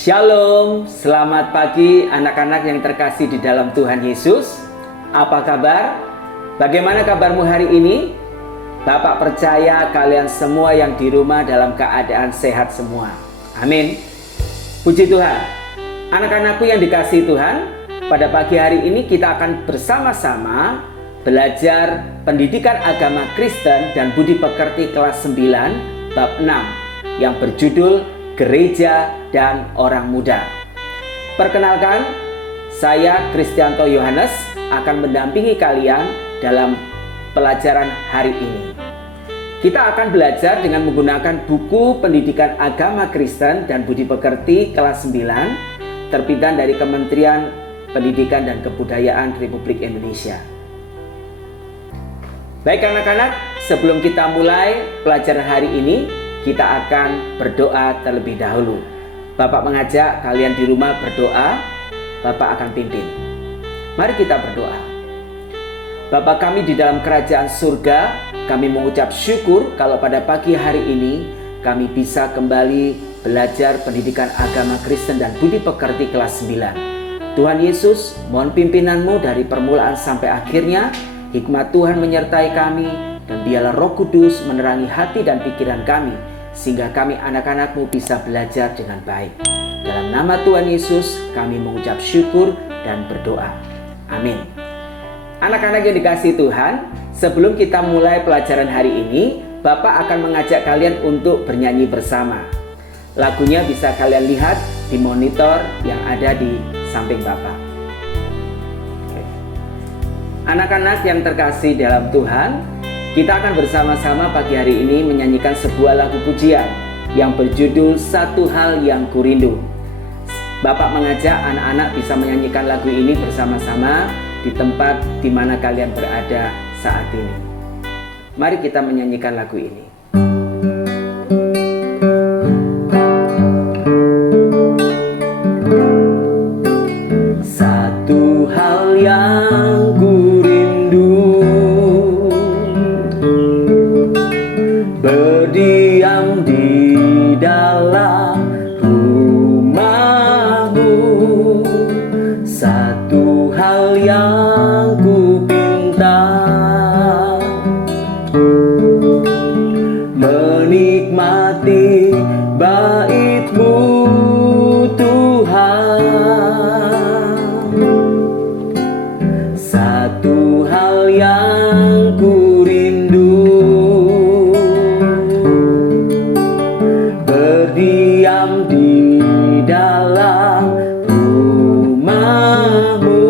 Shalom, selamat pagi anak-anak yang terkasih di dalam Tuhan Yesus. Apa kabar? Bagaimana kabarmu hari ini? Bapak percaya kalian semua yang di rumah dalam keadaan sehat semua. Amin. Puji Tuhan. Anak-anakku yang dikasihi Tuhan, pada pagi hari ini kita akan bersama-sama belajar pendidikan agama Kristen dan budi pekerti kelas 9 bab 6 yang berjudul Gereja dan Orang Muda. Perkenalkan, saya Kristianto Yohanes akan mendampingi kalian dalam pelajaran hari ini. Kita akan belajar dengan menggunakan buku Pendidikan Agama Kristen dan Budi Pekerti kelas 9 terbitan dari Kementerian Pendidikan dan Kebudayaan Republik Indonesia. Baik anak-anak, sebelum kita mulai pelajaran hari ini, kita akan berdoa terlebih dahulu. Bapak mengajak kalian di rumah berdoa, Bapak akan pimpin. Mari kita berdoa. Bapa kami di dalam kerajaan surga, kami mengucap syukur kalau pada pagi hari ini kami bisa kembali belajar pendidikan agama Kristen dan budi pekerti kelas 9. Tuhan Yesus, mohon pimpinanmu dari permulaan sampai akhirnya. Hikmat Tuhan menyertai kami, dan biarlah Roh Kudus menerangi hati dan pikiran kami, sehingga kami anak-anakmu bisa belajar dengan baik. Dalam nama Tuhan Yesus kami mengucap syukur dan berdoa. Amin. Anak-anak yang dikasihi Tuhan, sebelum kita mulai pelajaran hari ini, Bapak akan mengajak kalian untuk bernyanyi bersama. Lagunya bisa kalian lihat di monitor yang ada di samping Bapak. Anak-anak yang terkasih dalam Tuhan, kita akan bersama-sama pagi hari ini menyanyikan sebuah lagu pujian yang berjudul Satu Hal Yang Kurindu. Bapak mengajak anak-anak bisa menyanyikan lagu ini bersama-sama di tempat di mana kalian berada saat ini. Mari kita menyanyikan lagu ini. Satu hal yang berdiam di dalam rumahmu, satu hal yang ku pinta, menikmati bait-Mu Tuhan. Satu hal yang ku rindu, berdiam di dalam rumah-Mu,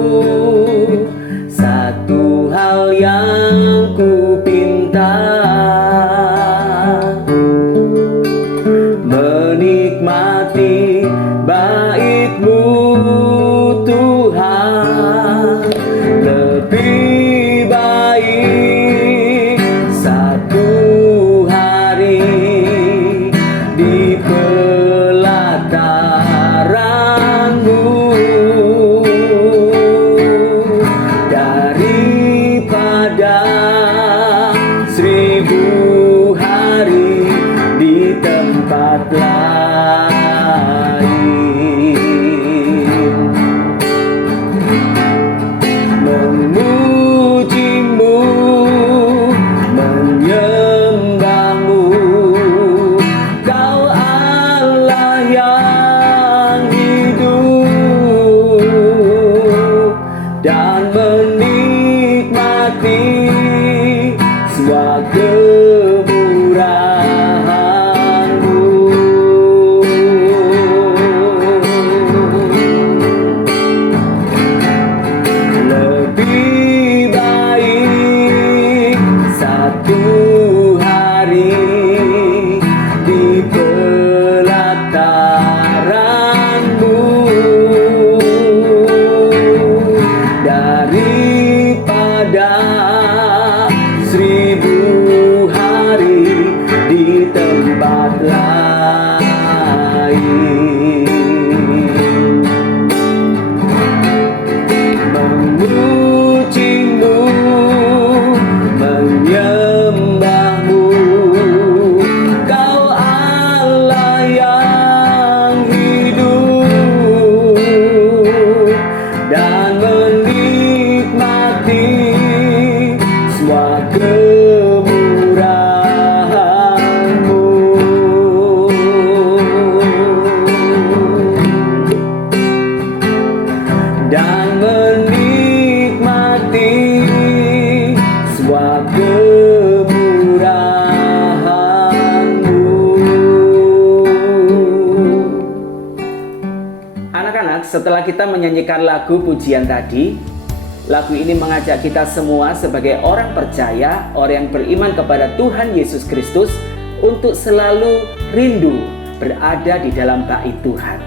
anak-anak, setelah kita menyanyikan lagu pujian tadi, lagu ini mengajak kita semua sebagai orang percaya, orang yang beriman kepada Tuhan Yesus Kristus untuk selalu rindu berada di dalam bait Tuhan.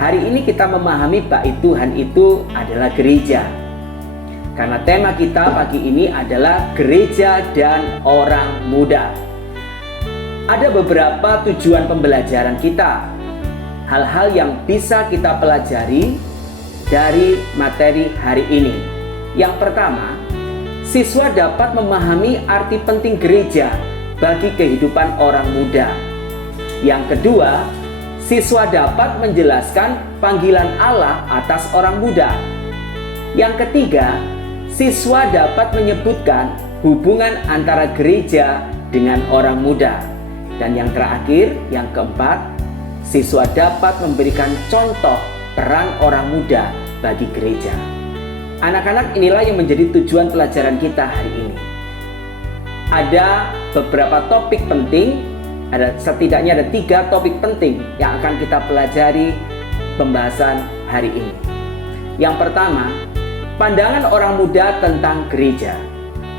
Hari ini kita memahami bait Tuhan itu adalah gereja. Karena tema kita pagi ini adalah gereja dan orang muda. Ada beberapa tujuan pembelajaran kita, hal-hal yang bisa kita pelajari dari materi hari ini. Yang pertama, siswa dapat memahami arti penting gereja bagi kehidupan orang muda. Yang kedua, siswa dapat menjelaskan panggilan Allah atas orang muda. Yang ketiga, siswa dapat menyebutkan hubungan antara gereja dengan orang muda. Dan yang terakhir, yang keempat, siswa dapat memberikan contoh peran orang muda bagi gereja. Anak-anak, inilah yang menjadi tujuan pelajaran kita hari ini. Ada beberapa topik penting, setidaknya ada 3 topik penting yang akan kita pelajari pembahasan hari ini. Yang pertama, pandangan orang muda tentang gereja.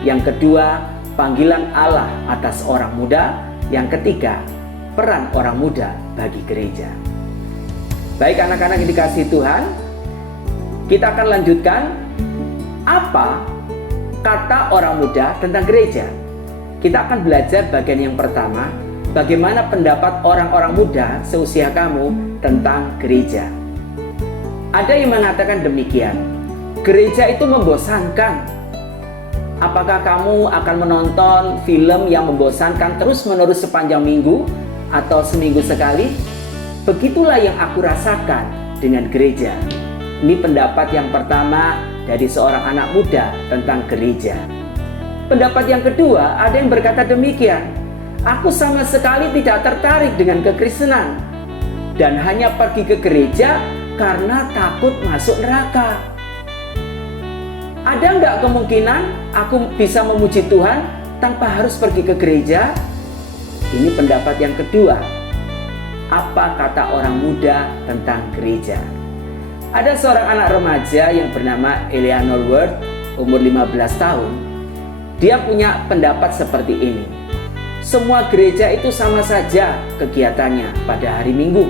Yang kedua, panggilan Allah atas orang muda. Yang ketiga, peran orang muda bagi gereja. Baik anak-anak yang dikasihi Tuhan, kita akan lanjutkan apa kata orang muda tentang gereja. Kita akan belajar bagian yang pertama, bagaimana pendapat orang-orang muda seusia kamu tentang gereja. Ada yang mengatakan demikian, gereja itu membosankan. Apakah kamu akan menonton film yang membosankan terus-menerus sepanjang minggu atau seminggu sekali? Begitulah yang aku rasakan dengan gereja. Ini pendapat yang pertama dari seorang anak muda tentang gereja. Pendapat yang kedua, ada yang berkata demikian, aku sama sekali tidak tertarik dengan kekristenan dan hanya pergi ke gereja karena takut masuk neraka. Ada nggak kemungkinan aku bisa memuji Tuhan tanpa harus pergi ke gereja? Ini pendapat yang kedua. Apa kata orang muda tentang gereja? Ada seorang anak remaja yang bernama Eleanor Ward, umur 15 tahun. Dia punya pendapat seperti ini. Semua gereja itu sama saja kegiatannya pada hari Minggu.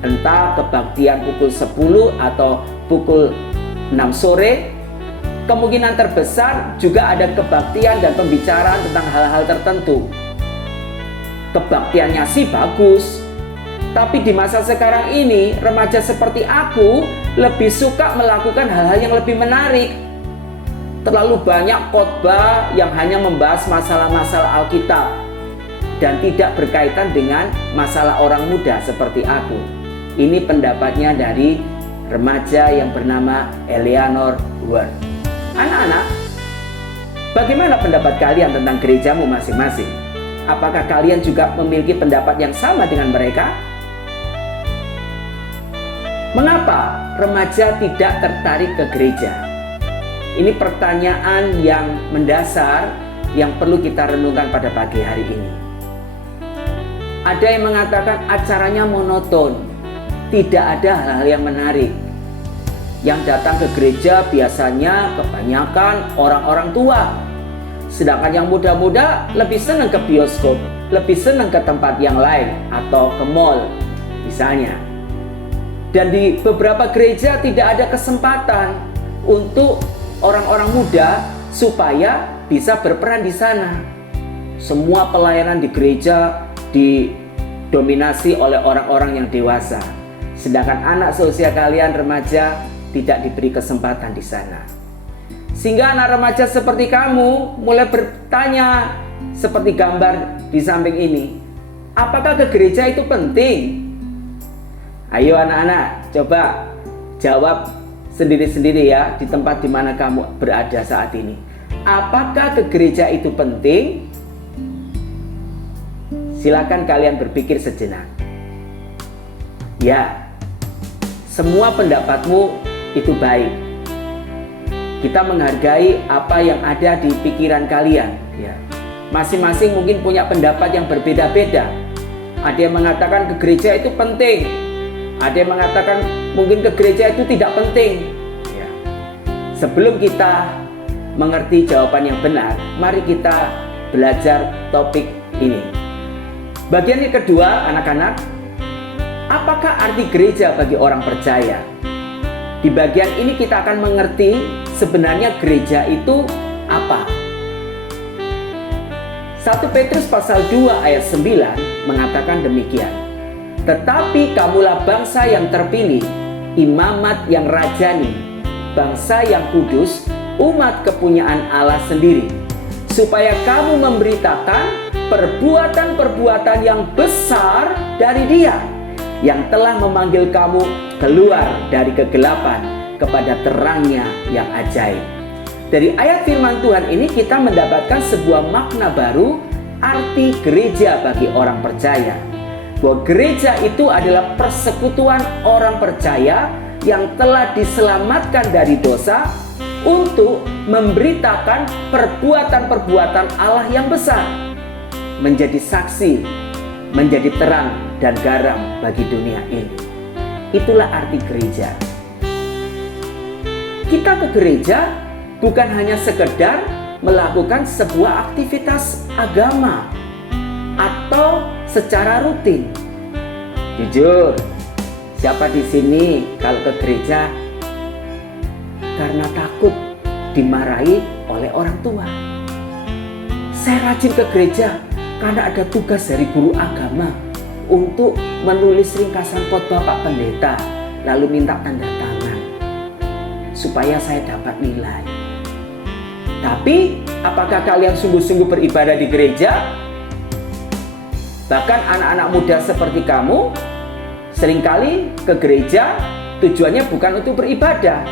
Entah kebaktian pukul 10 atau pukul 6 sore. Kemungkinan terbesar juga ada kebaktian dan pembicaraan tentang hal-hal tertentu. Kebaktiannya sih bagus, tapi di masa sekarang ini remaja seperti aku lebih suka melakukan hal-hal yang lebih menarik. Terlalu banyak khotbah yang hanya membahas masalah-masalah Alkitab dan tidak berkaitan dengan masalah orang muda seperti aku. Ini pendapatnya dari remaja yang bernama Eleanor Ward. Anak-anak, bagaimana pendapat kalian tentang gerejamu masing-masing? Apakah kalian juga memiliki pendapat yang sama dengan mereka? Mengapa remaja tidak tertarik ke gereja? Ini pertanyaan yang mendasar yang perlu kita renungkan pada pagi hari ini. Ada yang mengatakan acaranya monoton, tidak ada hal-hal yang menarik. Yang datang ke gereja biasanya kebanyakan orang-orang tua. Sedangkan yang muda-muda lebih senang ke bioskop, lebih senang ke tempat yang lain atau ke mall misalnya. Dan di beberapa gereja tidak ada kesempatan untuk orang-orang muda supaya bisa berperan di sana. Semua pelayanan di gereja didominasi oleh orang-orang yang dewasa. Sedangkan anak seusia kalian remaja tidak diberi kesempatan di sana. Sehingga anak remaja seperti kamu mulai bertanya seperti gambar di samping ini. Apakah ke gereja itu penting? Ayo anak-anak, coba jawab sendiri-sendiri ya di tempat di mana kamu berada saat ini. Apakah ke gereja itu penting? Silakan kalian berpikir sejenak. Ya, semua pendapatmu itu baik. Kita menghargai apa yang ada di pikiran kalian ya. Masing-masing mungkin punya pendapat yang berbeda-beda. Ada yang mengatakan ke gereja itu penting. Ada yang mengatakan mungkin ke gereja itu tidak penting. Ya. Sebelum kita mengerti jawaban yang benar, mari kita belajar topik ini. Bagian yang kedua, anak-anak, apakah arti gereja bagi orang percaya? Di bagian ini kita akan mengerti sebenarnya gereja itu apa. 1 Petrus pasal 2 ayat 9 mengatakan demikian. Tetapi kamulah bangsa yang terpilih, imamat yang rajani, bangsa yang kudus, umat kepunyaan Allah sendiri, supaya kamu memberitakan perbuatan-perbuatan yang besar dari Dia yang telah memanggil kamu keluar dari kegelapan kepada terangnya yang ajaib. Dari ayat firman Tuhan ini kita mendapatkan sebuah makna baru arti gereja bagi orang percaya. Bahwa gereja itu adalah persekutuan orang percaya yang telah diselamatkan dari dosa untuk memberitakan perbuatan-perbuatan Allah yang besar, menjadi saksi, menjadi terang dan garam bagi dunia ini. Itulah arti gereja. Kita ke gereja bukan hanya sekedar melakukan sebuah aktivitas agama atau secara rutin. Jujur, siapa di sini kalau ke gereja karena takut dimarahi oleh orang tua? Saya rajin ke gereja karena ada tugas dari guru agama untuk menulis ringkasan khotbah Pak Pendeta, lalu minta tanda tangan supaya saya dapat nilai. Tapi apakah kalian sungguh-sungguh beribadah di gereja? Bahkan anak-anak muda seperti kamu seringkali ke gereja tujuannya bukan untuk beribadah,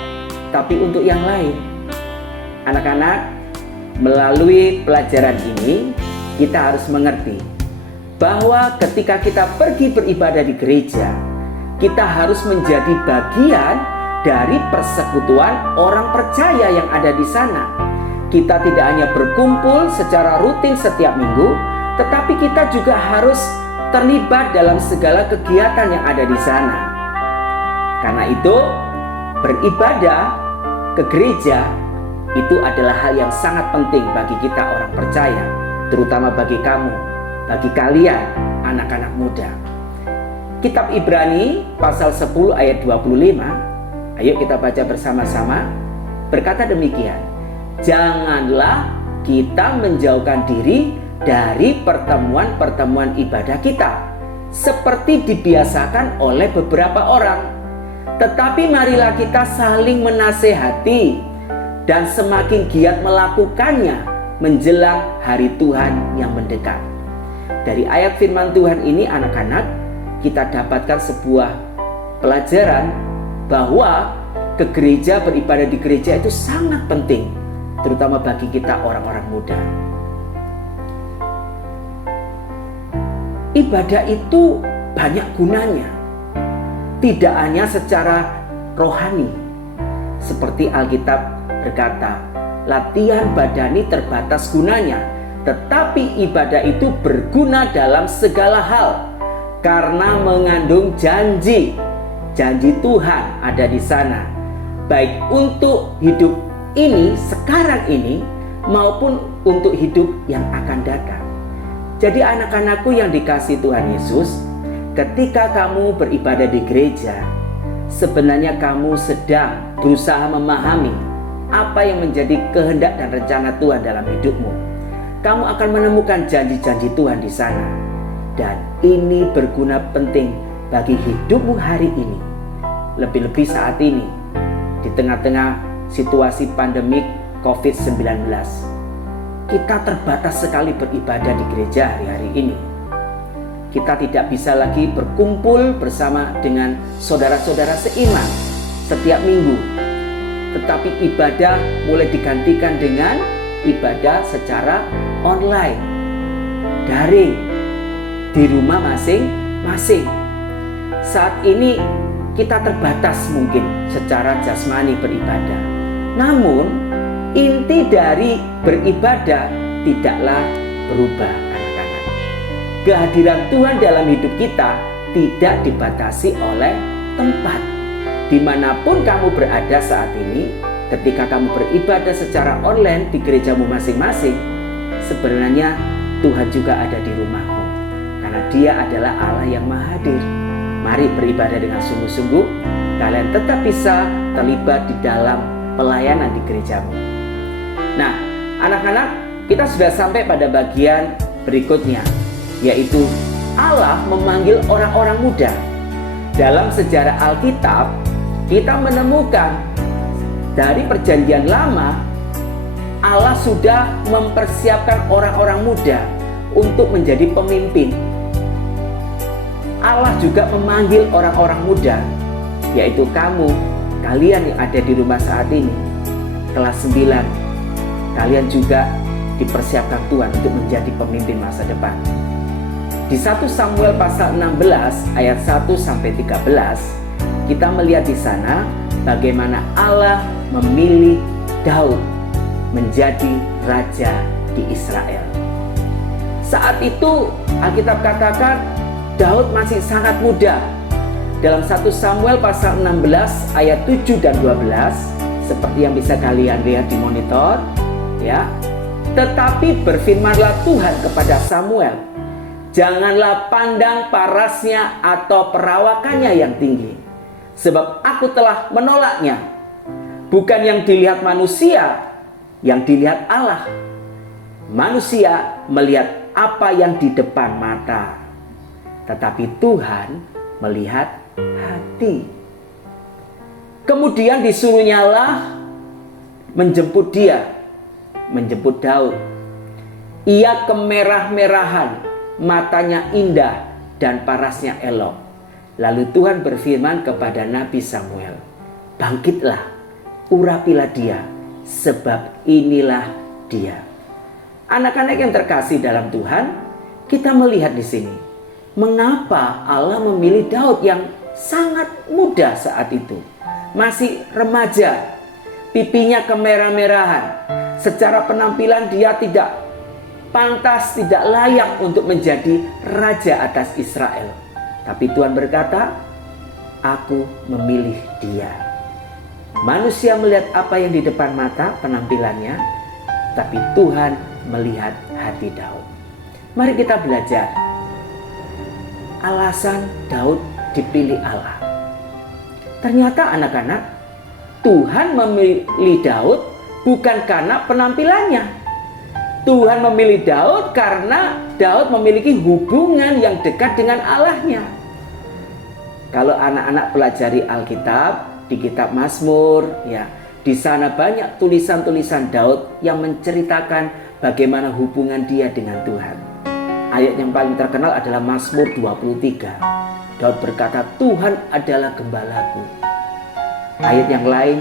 tapi untuk yang lain. Anak-anak, melalui pelajaran ini kita harus mengerti bahwa ketika kita pergi beribadah di gereja, kita harus menjadi bagian dari persekutuan orang percaya yang ada di sana. Kita tidak hanya berkumpul secara rutin setiap minggu, tetapi kita juga harus terlibat dalam segala kegiatan yang ada di sana. Karena itu, beribadah ke gereja itu adalah hal yang sangat penting bagi kita orang percaya, terutama bagi kamu, bagi kalian anak-anak muda. Kitab Ibrani pasal 10 ayat 25, ayo kita baca bersama-sama, berkata demikian. Janganlah kita menjauhkan diri dari pertemuan-pertemuan ibadah kita, seperti dibiasakan oleh beberapa orang. Tetapi marilah kita saling menasehati dan semakin giat melakukannya menjelang hari Tuhan yang mendekat. Dari ayat firman Tuhan ini anak-anak, kita dapatkan sebuah pelajaran bahwa ke gereja, beribadah di gereja itu sangat penting, terutama bagi kita orang-orang muda. Ibadah itu banyak gunanya, tidak hanya secara rohani. Seperti Alkitab berkata, latihan badani terbatas gunanya, tetapi ibadah itu berguna dalam segala hal karena mengandung janji Tuhan ada di sana, baik untuk hidup ini, sekarang ini, maupun untuk hidup yang akan datang. Jadi anak-anakku yang dikasihi Tuhan Yesus, ketika kamu beribadah di gereja, sebenarnya kamu sedang berusaha memahami apa yang menjadi kehendak dan rencana Tuhan dalam hidupmu. Kamu akan menemukan janji-janji Tuhan di sana. Dan ini berguna penting bagi hidupmu hari ini. Lebih-lebih saat ini, di tengah-tengah situasi pandemik COVID-19. Kita terbatas sekali beribadah di gereja hari-hari ini. Kita tidak bisa lagi berkumpul bersama dengan saudara-saudara seiman setiap minggu. Tetapi ibadah mulai digantikan dengan ibadah secara online, daring, di rumah masing-masing. Saat ini kita terbatas mungkin secara jasmani beribadah. Namun inti dari beribadah tidaklah berubah, anak-anak. Kehadiran Tuhan dalam hidup kita tidak dibatasi oleh tempat. Dimanapun kamu berada saat ini, ketika kamu beribadah secara online di gerejamu masing-masing, sebenarnya Tuhan juga ada di rumahmu. Karena Dia adalah Allah yang Maha Hadir. Mari beribadah dengan sungguh-sungguh. Kalian tetap bisa terlibat di dalam pelayanan di gerejamu. Nah, anak-anak, kita sudah sampai pada bagian berikutnya, yaitu Allah memanggil orang-orang muda. Dalam sejarah Alkitab, kita menemukan dari Perjanjian Lama, Allah sudah mempersiapkan orang-orang muda untuk menjadi pemimpin. Allah juga memanggil orang-orang muda, yaitu kalian yang ada di rumah saat ini, kelas 9. Kalian juga dipersiapkan Tuhan untuk menjadi pemimpin masa depan. Di 1 Samuel pasal 16 ayat 1-13, kita melihat di sana bagaimana Allah memilih Daud menjadi raja di Israel. Saat itu Alkitab katakan Daud masih sangat muda. Dalam 1 Samuel pasal 16 ayat 7 dan 12, seperti yang bisa kalian lihat di monitor, ya. Tetapi berfirmanlah Tuhan kepada Samuel, janganlah pandang parasnya atau perawakannya yang tinggi, sebab aku telah menolaknya. Bukan yang dilihat manusia, yang dilihat Allah. Manusia melihat apa yang di depan mata, tetapi Tuhan melihat hati. Kemudian disuruhnyalah menjemput Daud. Ia kemerah-merahan, matanya indah dan parasnya elok. Lalu Tuhan berfirman kepada Nabi Samuel, bangkitlah, urapilah dia, sebab inilah dia. Anak-anak yang terkasih dalam Tuhan, kita melihat di sini mengapa Allah memilih Daud yang sangat muda saat itu, masih remaja, pipinya kemerah-merahan. Secara penampilan dia tidak pantas, tidak layak untuk menjadi raja atas Israel. Tapi Tuhan berkata, aku memilih dia. Manusia melihat apa yang di depan mata, penampilannya, tapi Tuhan melihat hati Daud. Mari kita belajar alasan Daud dipilih Allah. Ternyata anak-anak, Tuhan memilih Daud bukan karena penampilannya. Tuhan memilih Daud karena Daud memiliki hubungan yang dekat dengan Allahnya. Kalau anak-anak pelajari Alkitab, di kitab Mazmur, ya, di sana banyak tulisan-tulisan Daud yang menceritakan bagaimana hubungan dia dengan Tuhan. Ayat yang paling terkenal adalah Mazmur 23. Daud berkata, Tuhan adalah gembalaku. Ayat yang lain,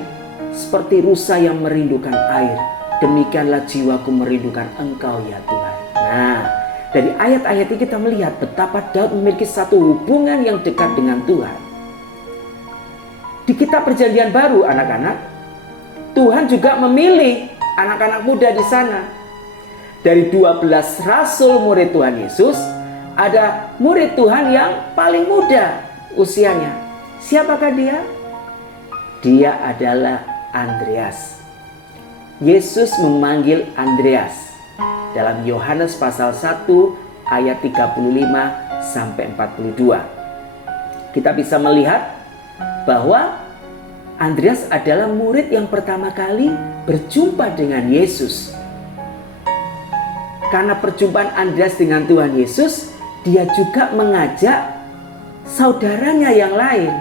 seperti rusa yang merindukan air, demikianlah jiwaku merindukan Engkau ya Tuhan. Nah, dari ayat-ayat ini kita melihat betapa Daud memiliki satu hubungan yang dekat dengan Tuhan. Di kitab Perjanjian Baru, anak-anak, Tuhan juga memilih anak-anak muda di sana. Dari 12 rasul murid Tuhan Yesus, ada murid Tuhan yang paling muda usianya. Siapakah dia? Dia adalah Andreas. Yesus memanggil Andreas dalam Yohanes pasal 1 ayat 35-42. Kita bisa melihat bahwa Andreas adalah murid yang pertama kali berjumpa dengan Yesus. Karena perjumpaan Andreas dengan Tuhan Yesus, dia juga mengajak saudaranya yang lain,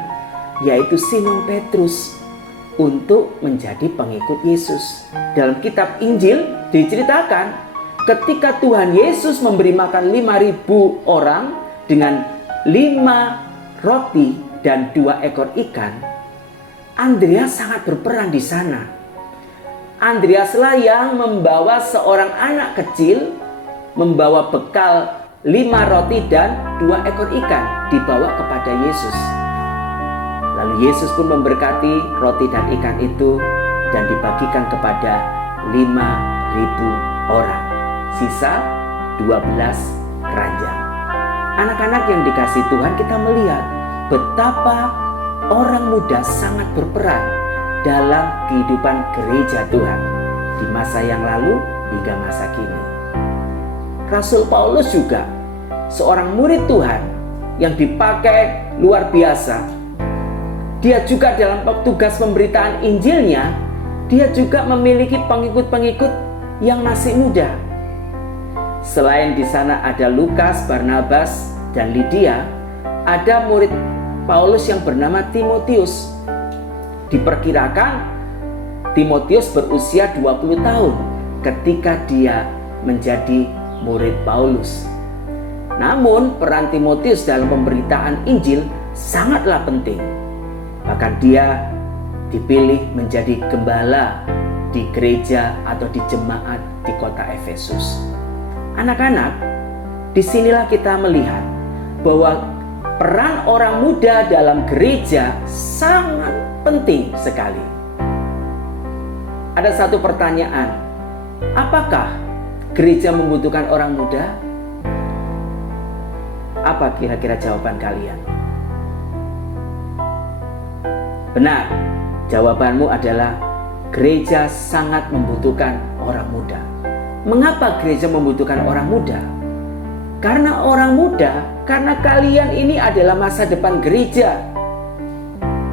yaitu Simon Petrus, untuk menjadi pengikut Yesus. Dalam kitab Injil diceritakan ketika Tuhan Yesus memberi makan 5.000 orang dengan 5 roti dan 2 ekor ikan, Andreas sangat berperan di sana. Andreaslah yang membawa seorang anak kecil, membawa bekal 5 roti dan 2 ekor ikan, dibawa kepada Yesus. Lalu Yesus pun memberkati roti dan ikan itu dan dibagikan kepada 5.000 orang. Sisa 12 keranjang. Anak-anak yang dikasihi Tuhan, kita melihat betapa orang muda sangat berperan dalam kehidupan gereja Tuhan di masa yang lalu hingga masa kini. Rasul Paulus juga seorang murid Tuhan yang dipakai luar biasa. Dia juga dalam tugas pemberitaan Injilnya, dia juga memiliki pengikut-pengikut yang masih muda. Selain di sana ada Lukas, Barnabas, dan Lydia, ada murid Paulus yang bernama Timotius. Diperkirakan Timotius berusia 20 tahun ketika dia menjadi murid Paulus. Namun peran Timotius dalam pemberitaan Injil sangatlah penting. Bahkan dia dipilih menjadi gembala di gereja atau di jemaat di kota Efesus. Anak-anak, disinilah kita melihat bahwa peran orang muda dalam gereja sangat penting sekali. Ada satu pertanyaan, apakah gereja membutuhkan orang muda? Apa kira-kira jawaban kalian? Benar, jawabanmu adalah gereja sangat membutuhkan orang muda. Mengapa gereja membutuhkan orang muda? Karena orang muda, karena kalian ini adalah masa depan gereja.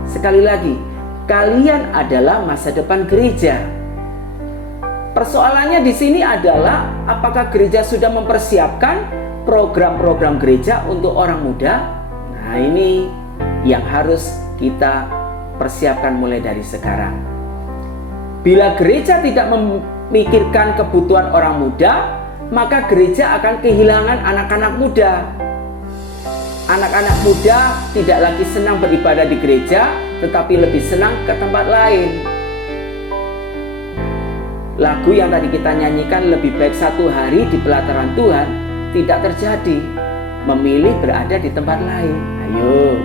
Sekali lagi, kalian adalah masa depan gereja. Persoalannya di sini adalah apakah gereja sudah mempersiapkan program-program gereja untuk orang muda? Nah, ini yang harus kita persiapkan mulai dari sekarang. Bila gereja tidak memikirkan kebutuhan orang muda, maka gereja akan kehilangan anak-anak muda. Anak-anak muda tidak lagi senang beribadah di gereja, tetapi lebih senang ke tempat lain. Lagu yang tadi kita nyanyikan, lebih baik satu hari di pelataran Tuhan, tidak terjadi. Memilih berada di tempat lain. Ayo,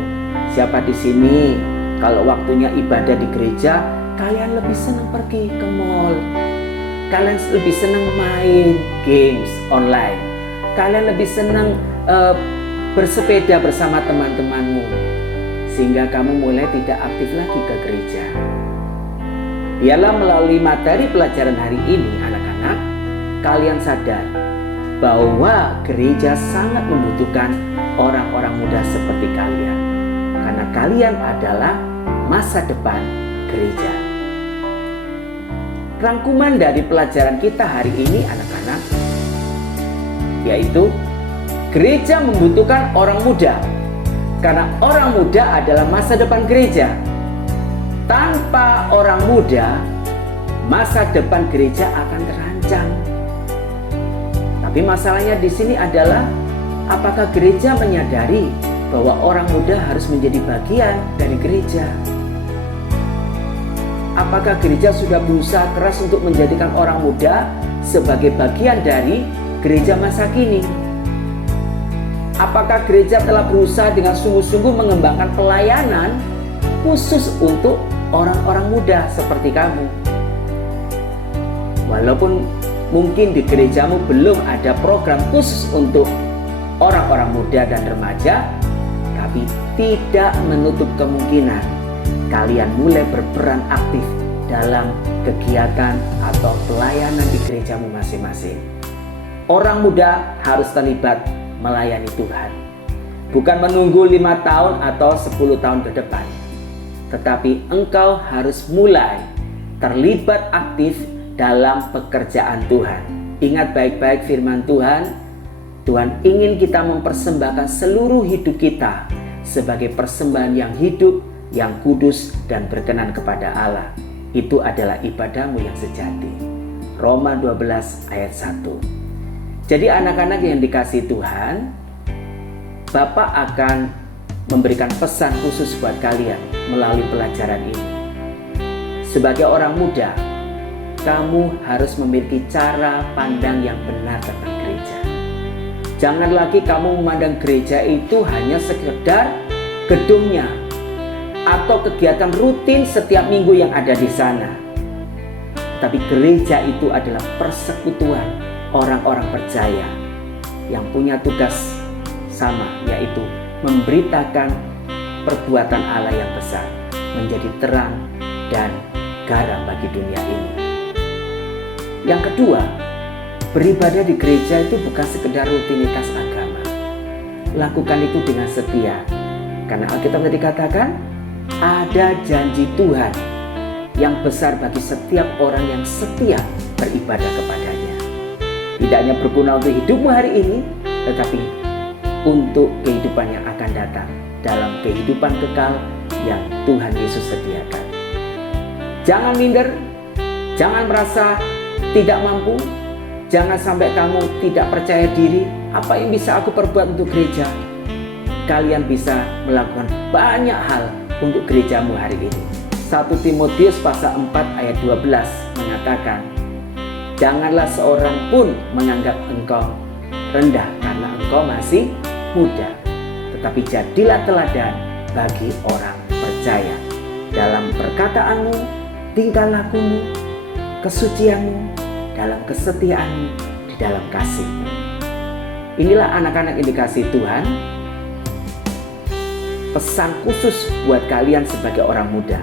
siapa di sini kalau waktunya ibadah di gereja, kalian lebih senang pergi ke mall? Kalian lebih senang main games online. Kalian lebih senang bersepeda bersama teman-temanmu, sehingga kamu mulai tidak aktif lagi ke gereja. Biarlah melalui materi pelajaran hari ini, anak-anak, kalian sadar bahwa gereja sangat membutuhkan orang-orang muda seperti kalian, karena kalian adalah masa depan gereja. Rangkuman dari pelajaran kita hari ini, anak-anak, yaitu gereja membutuhkan orang muda, karena orang muda adalah masa depan gereja. Tanpa orang muda, masa depan gereja akan terancam. Tapi masalahnya di sini adalah, apakah gereja menyadari bahwa orang muda harus menjadi bagian dari gereja? Apakah gereja sudah berusaha keras untuk menjadikan orang muda sebagai bagian dari gereja masa kini? Apakah gereja telah berusaha dengan sungguh-sungguh mengembangkan pelayanan khusus untuk orang-orang muda seperti kamu? Walaupun mungkin di gerejamu belum ada program khusus untuk orang-orang muda dan remaja, tapi tidak menutup kemungkinan kalian mulai berperan aktif dalam kegiatan atau pelayanan di gerejamu masing-masing. Orang muda harus terlibat melayani Tuhan, bukan menunggu 5 tahun atau 10 tahun ke depan, tetapi engkau harus mulai terlibat aktif dalam pekerjaan Tuhan. Ingat baik-baik firman Tuhan. Tuhan ingin kita mempersembahkan seluruh hidup kita sebagai persembahan yang hidup, yang kudus dan berkenan kepada Allah. Itu adalah ibadahmu yang sejati. Roma 12 ayat 1. Jadi anak-anak yang dikasihi Tuhan, Bapak akan memberikan pesan khusus buat kalian melalui pelajaran ini. Sebagai orang muda, kamu harus memiliki cara pandang yang benar tentang gereja. Jangan lagi kamu memandang gereja itu hanya sekedar gedungnya atau kegiatan rutin setiap minggu yang ada di sana. Tapi gereja itu adalah persekutuan orang-orang percaya yang punya tugas sama, yaitu memberitakan perbuatan Allah yang besar, menjadi terang dan garam bagi dunia ini. Yang kedua, beribadah di gereja itu bukan sekedar rutinitas agama. Lakukan itu dengan setia. Karena Alkitab tadi katakan, ada janji Tuhan yang besar bagi setiap orang yang setia beribadah kepadanya. Tidak hanya berguna untuk hidupmu hari ini, tetapi untuk kehidupan yang akan datang, dalam kehidupan kekal yang Tuhan Yesus sediakan. Jangan minder, jangan merasa tidak mampu, jangan sampai kamu tidak percaya diri. Apa yang bisa aku perbuat untuk gereja? Kalian bisa melakukan banyak hal untuk gerejamu hari ini. 1 Timotius pasal 4 ayat 12 mengatakan, janganlah seorang pun menganggap engkau rendah karena engkau masih muda, tetapi jadilah teladan bagi orang percaya dalam perkataanmu, tingkah lakumu, kesucianmu, dalam kesetiaanmu, di dalam kasihmu. Inilah anak-anak yang dikasihi Tuhan, pesan khusus buat kalian sebagai orang muda.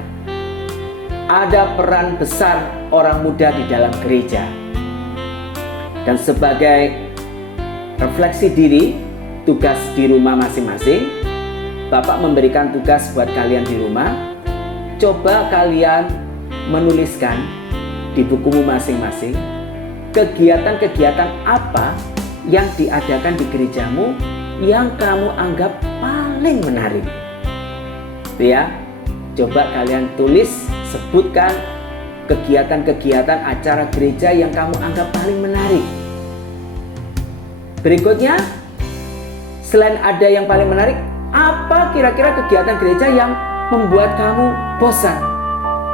Ada peran besar orang muda di dalam gereja. Dan sebagai refleksi diri, tugas di rumah masing-masing, Bapak memberikan tugas buat kalian di rumah. Coba kalian menuliskan di bukumu masing-masing kegiatan-kegiatan apa yang diadakan di gerejamu yang kamu anggap paling menarik. Ya, coba kalian tulis, sebutkan kegiatan-kegiatan acara gereja yang kamu anggap paling menarik. Berikutnya, selain ada yang paling menarik, apa kira-kira kegiatan gereja yang membuat kamu bosan,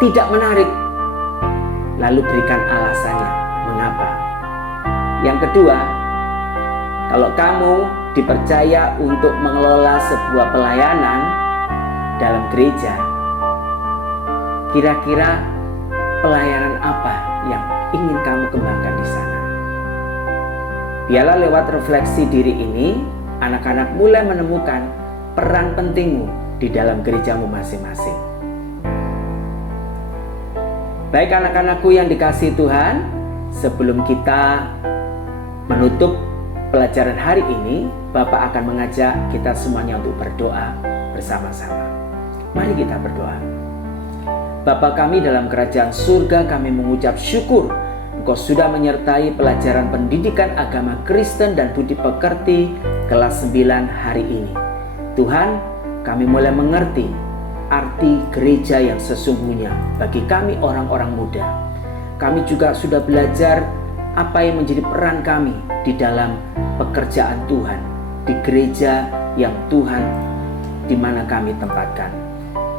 tidak menarik? Lalu berikan alasannya, mengapa. Yang kedua, kalau kamu dipercaya untuk mengelola sebuah pelayanan dalam gereja, kira-kira pelayanan apa yang ingin kamu kembangkan di sana? Biarlah lewat refleksi diri ini, anak-anak mulai menemukan peran pentingmu di dalam gerejamu masing-masing. Baik anak-anakku yang dikasihi Tuhan, sebelum kita menutup pelajaran hari ini, Bapak akan mengajak kita semuanya untuk berdoa bersama-sama. Mari kita berdoa. Bapa kami dalam kerajaan surga, kami mengucap syukur Engkau sudah menyertai pelajaran pendidikan agama Kristen dan budi pekerti kelas 9 hari ini. Tuhan, kami mulai mengerti arti gereja yang sesungguhnya bagi kami orang-orang muda. Kami juga sudah belajar apa yang menjadi peran kami di dalam pekerjaan Tuhan, di gereja yang Tuhan di mana kami tempatkan.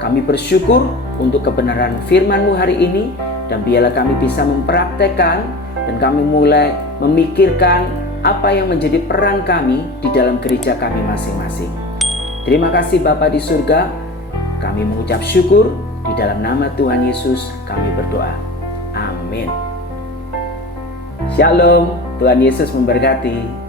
Kami bersyukur untuk kebenaran firman-Mu hari ini, dan biarlah kami bisa mempraktekkan dan kami mulai memikirkan apa yang menjadi peran kami di dalam gereja kami masing-masing. Terima kasih Bapa di surga, kami mengucap syukur, di dalam nama Tuhan Yesus kami berdoa. Amin. Shalom, Tuhan Yesus memberkati.